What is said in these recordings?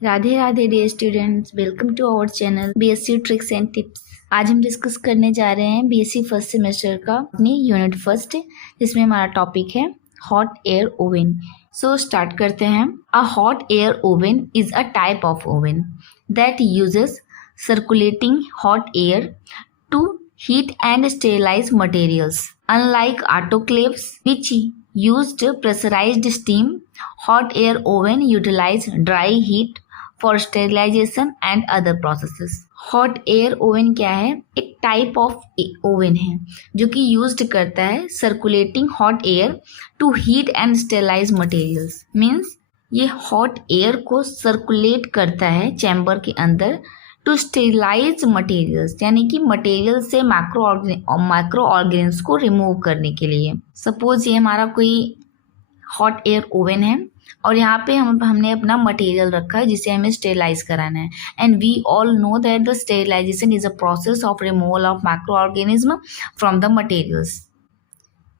Radhe Radhe dear students, welcome to our channel BSc tricks and tips. आज हम discuss करने जा रहे हैं बीएससी फर्स्ट सेमेस्टर का अपनी यूनिट फर्स्ट, जिसमें हमारा टॉपिक है hot air oven. So start करते हैं। A hot air oven is a type of oven that uses circulating hot air to heat and sterilize materials. Unlike autoclaves, which used pressurized steam, hot air oven utilize dry heat for sterilization and other processes. Hot air oven क्या है? एक type of oven है जो कि used करता है circulating hot air to heat and sterilize materials. Means ये hot air को सर्कुलेट करता है चैम्बर के अंदर टू स्टेरिलाइज मटेरियल्स, यानी कि मटेरियल से माइक्रो ऑर्गेनिज्म को रिमूव करने के लिए। सपोज ये हमारा कोई हॉट एयर ओवन है और यहाँ पे हमने अपना मटेरियल रखा है जिसे हमें स्टेरिलाइज कराना है। And we all know that the sterilization is a process of removal of micro organism from the materials.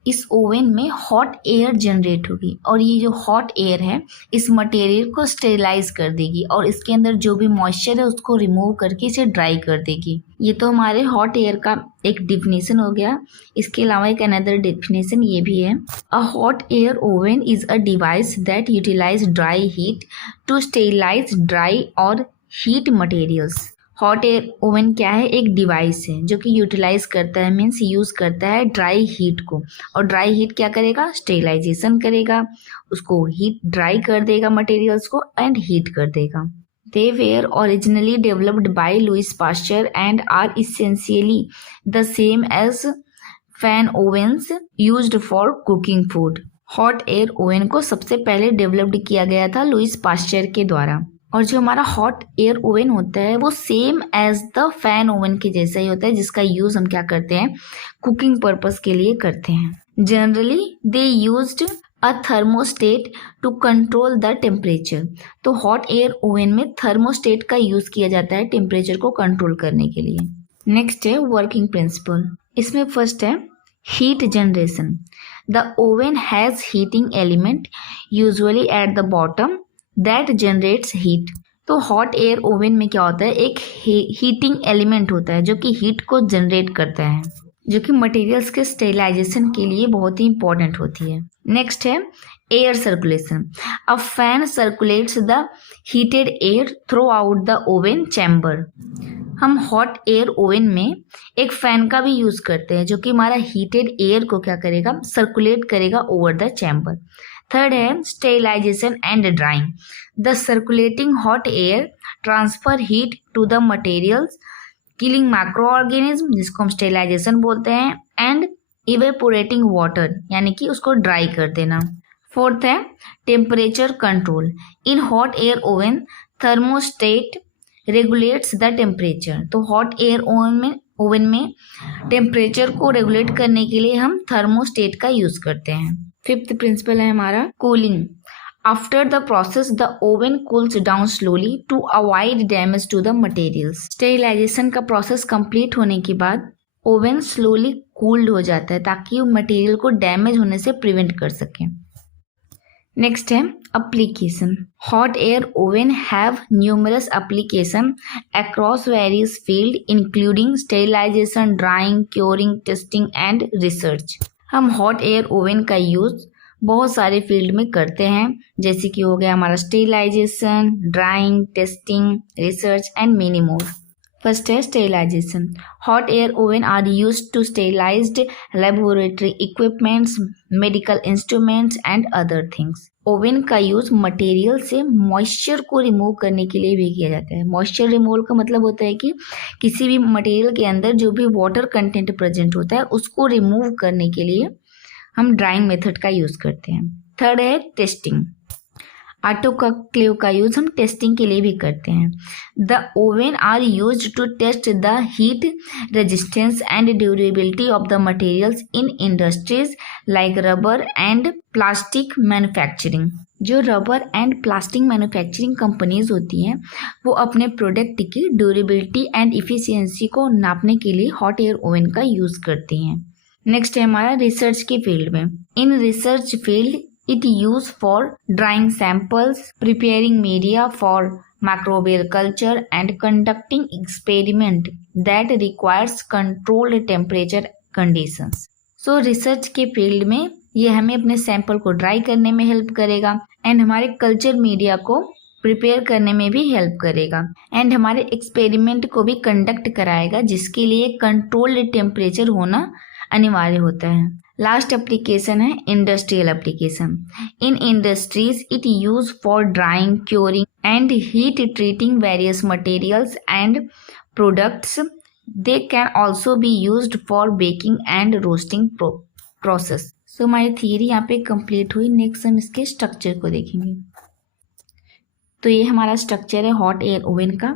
इस ओवन में हॉट एयर जनरेट होगी और ये जो हॉट एयर है इस मटेरियल को स्टेरिलाइज कर देगी और इसके अंदर जो भी मॉइस्चर है उसको रिमूव करके इसे ड्राई कर देगी। ये तो हमारे हॉट एयर का एक डिफिनेशन हो गया। इसके अलावा एक अनदर डिफिनेशन ये भी है, a hot air oven is a device that utilize dry heat to sterilize dry और heat materials. Hot air oven क्या है? एक डिवाइस है जो कि यूटिलाइज करता है, मीन्स यूज करता है ड्राई हीट को। और ड्राई हीट क्या करेगा? स्टेरिलाइजेशन करेगा, उसको हीट ड्राई कर देगा मटेरियल्स को एंड हीट कर देगा। They were originally developed by Louis Pasteur and are essentially the same as fan ovens used for cooking food. Hot air oven को सबसे पहले डेवलप्ड किया गया था लुइस पास्चर के द्वारा। और जो हमारा हॉट एयर ओवन होता है वो same as the fan oven के जैसा ही होता है, जिसका यूज हम क्या करते हैं? कुकिंग पर्पस के लिए करते हैं। Generally they used a thermostat to control the temperature. तो हॉट एयर ओवन में थर्मोस्टेट का यूज किया जाता है टेम्परेचर को कंट्रोल करने के लिए। नेक्स्ट है वर्किंग प्रिंसिपल। इसमें फर्स्ट है heat generation. The oven has heating element usually at the bottom that generates heat. तो हॉट एयर ओवन में क्या होता है? एक हीटिंग एलिमेंट होता है जो कि हीट को जनरेट करता है, जो कि मटेरियल्स के स्टेरिलाइजेशन के लिए बहुत ही इंपॉर्टेंट होती है। नेक्स्ट है air circulation. A fan circulates the heated air through out the oven chamber. हम हॉट एयर ओवन में एक फैन का भी यूज करते हैं जो कि हमारा हीटेड एयर को क्या करेगा? सर्कुलेट करेगा ओवर द चैम्बर। थर्ड है sterilization and drying. The circulating hot air transfer heat to the materials killing micro organism, जिसको हम स्टेरिलाइजेशन बोलते हैं, एंड इवेपोरेटिंग वाटर, यानी कि उसको ड्राई कर देना। फोर्थ है temperature control. In hot air oven thermostat regulates the temperature. तो हॉट एयर ओवन में टेम्परेचर को रेगुलेट करने के लिए हम थर्मोस्टेट का यूज करते हैं। फिफ्थ प्रिंसिपल है हमारा cooling. After the process the oven cools down slowly to avoid damage to the materials. Sterilization का प्रोसेस कंप्लीट होने के बाद ओवन स्लोली कूल्ड हो जाता है ताकि वो मटेरियल को डैमेज होने से प्रिवेंट कर सके। नेक्स्ट है application. Hot air oven have numerous application across various field including sterilization, drying, curing, testing and research. हम हॉट एयर ओवन का यूज बहुत सारे फील्ड में करते हैं, जैसे कि हो गया हमारा sterilization, drying, testing, research and many more. First है sterilization. Hot air oven are used to sterilized laboratory equipments, medical instruments and other things. Oven का यूज मटेरियल से मॉइस्चर को रिमूव करने के लिए भी किया जाता है। मॉइस्चर रिमूवल का मतलब होता है कि किसी भी मटेरियल के अंदर जो भी वाटर कंटेंट प्रेजेंट होता है उसको रिमूव करने के लिए हम ड्राइंग मेथड का यूज करते हैं। थर्ड है टेस्टिंग। ऑटोक्लेव का यूज हम टेस्टिंग के लिए भी करते हैं। The oven are used to test the heat resistance and durability of the materials in industries like rubber and plastic manufacturing. जो rubber and plastic manufacturing companies होती हैं वो अपने प्रोडक्ट की ड्यूरेबिलिटी एंड इफिशियंसी को नापने के लिए हॉट एयर ओवन का यूज करती हैं। नेक्स्ट है हमारा रिसर्च के फील्ड में। In research field it used for drying samples, preparing media for microbial culture and conducting experiment that requires controlled temperature conditions. So research के फील्ड में ये हमें अपने सैंपल को ड्राई करने में हेल्प करेगा एंड हमारे कल्चर मीडिया को प्रिपेयर करने में भी हेल्प करेगा एंड हमारे एक्सपेरिमेंट को भी कंडक्ट कराएगा, जिसके लिए कंट्रोल्ड टेम्परेचर होना अनिवार्य होता है। लास्ट एप्लीकेशन है industrial application. In industries it use for drying, curing and heat treating various materials and products. They can also be used for baking and roasting process. So हमारी theory यहाँ पे complete हुई। Next हम इसके structure को देखेंगे। तो ये हमारा स्ट्रक्चर है हॉट एयर ओवन का।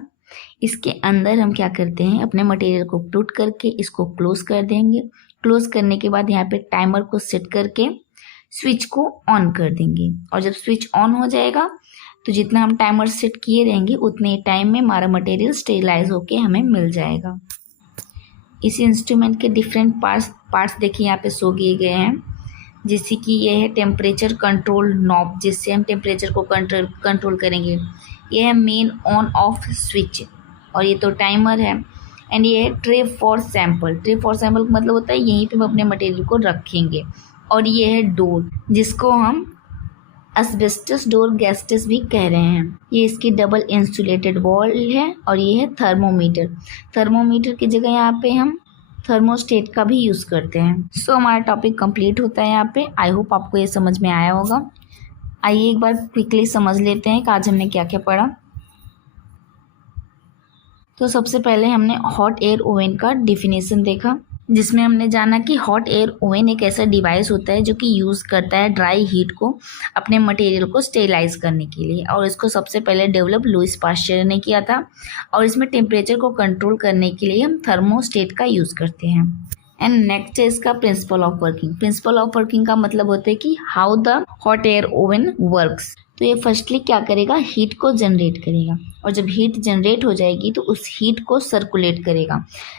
इसके अंदर हम क्या करते हैं, अपने मटेरियल को पुट करके इसको क्लोज कर देंगे। क्लोज करने के बाद यहाँ पे टाइमर को सेट करके स्विच को ऑन कर देंगे, और जब स्विच ऑन हो जाएगा तो जितना हम टाइमर सेट किए रहेंगे उतने टाइम में हमारा मटेरियल स्टेरिलाइज होके हमें मिल जाएगा। इस इंस्ट्रूमेंट के डिफरेंट पार्ट्स देखिए यहाँ पे शो किए गए हैं, जैसे कि ये है टेम्परेचर कंट्रोल नॉब, जिससे हम टेम्परेचर को कंट्रोल करेंगे। ये है मेन ऑन ऑफ स्विच, और ये तो टाइमर है। एंड ये है tray for sample. Tray for sample का मतलब होता है यहीं पे हम अपने मटेरियल को रखेंगे। और ये है डोर, जिसको हम एस्बेस्टस डोर गैस्टस भी कह रहे हैं। ये इसकी डबल इंसुलेटेड वॉल है। और ये है थर्मोमीटर। थर्मोमीटर की जगह यहाँ पे हम थर्मोस्टेट का भी यूज़ करते हैं। सो हमारा टॉपिक कंप्लीट होता है यहाँ पे। आई होप आपको ये समझ में आया होगा। आइए एक बार क्विकली समझ लेते हैं कि आज हमने क्या क्या पढ़ा। तो सबसे पहले हमने हॉट एयर ओवन का डिफिनेशन देखा, जिसमें हमने जाना कि हॉट एयर ओवन एक ऐसा डिवाइस होता है जो कि यूज़ करता है ड्राई हीट को अपने मटेरियल को स्टेरिलाइज करने के लिए। और इसको सबसे पहले डेवलप लुईस पास्चर ने किया था। और इसमें टेम्परेचर को कंट्रोल करने के लिए हम थर्मोस्टेट का यूज़ करते हैं। एंड नेक्स्ट है इसका principle of working. Principle of working का मतलब होता है कि how the hot air oven works. तो ये फर्स्टली क्या करेगा, हीट को जनरेट करेगा, और जब हीट जनरेट हो जाएगी तो उस हीट को सर्कुलेट करेगा,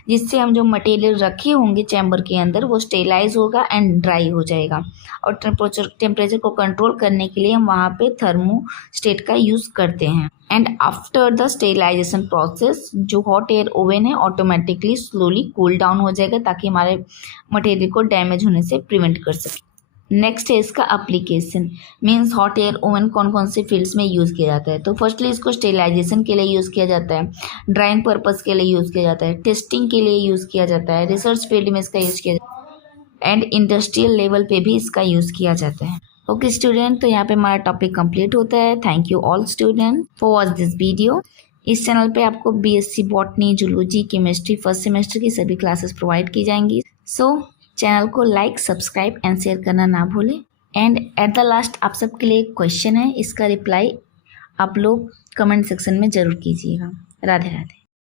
जिससे हम जो मटेरियल रखे होंगे चैम्बर के अंदर वो स्टेरिलाइज होगा एंड ड्राई हो जाएगा। और टेम्परेचर को कंट्रोल करने के लिए हम वहाँ पे थर्मोस्टेट का यूज़ करते हैं। And after the sterilization process जो हॉट एयर ओवन है ऑटोमेटिकली स्लोली कूल डाउन हो जाएगा, ताकि हमारे मटेरियल को डैमेज होने से प्रिवेंट कर सके। नेक्स्ट है इसका application, means hot air oven कौन कौन से फील्ड्स में यूज़ किया जाता है। तो फर्स्टली इसको स्टेरिलाइजेशन के लिए यूज़ किया जाता है, ड्राइंग पर्पस के लिए यूज़ किया जाता है, टेस्टिंग के लिए यूज़ किया जाता है, रिसर्च फील्ड में इसका यूज़ किया जाता है, एंड इंडस्ट्रियल लेवल पे भी इसका यूज़ किया जाता है। ओके स्टूडेंट, तो यहाँ पे हमारा टॉपिक कंप्लीट होता है। Thank you all student for watch this video. इस चैनल पे आपको BSc botany, zoology, chemistry first semester की सभी क्लासेस प्रोवाइड की जाएंगी। सो चैनल को लाइक, सब्सक्राइब एंड शेयर करना ना भूलें। एंड एट द लास्ट आप सबके लिए एक क्वेश्चन है, इसका रिप्लाई आप लोग कमेंट सेक्शन में ज़रूर कीजिएगा। राधे राधे।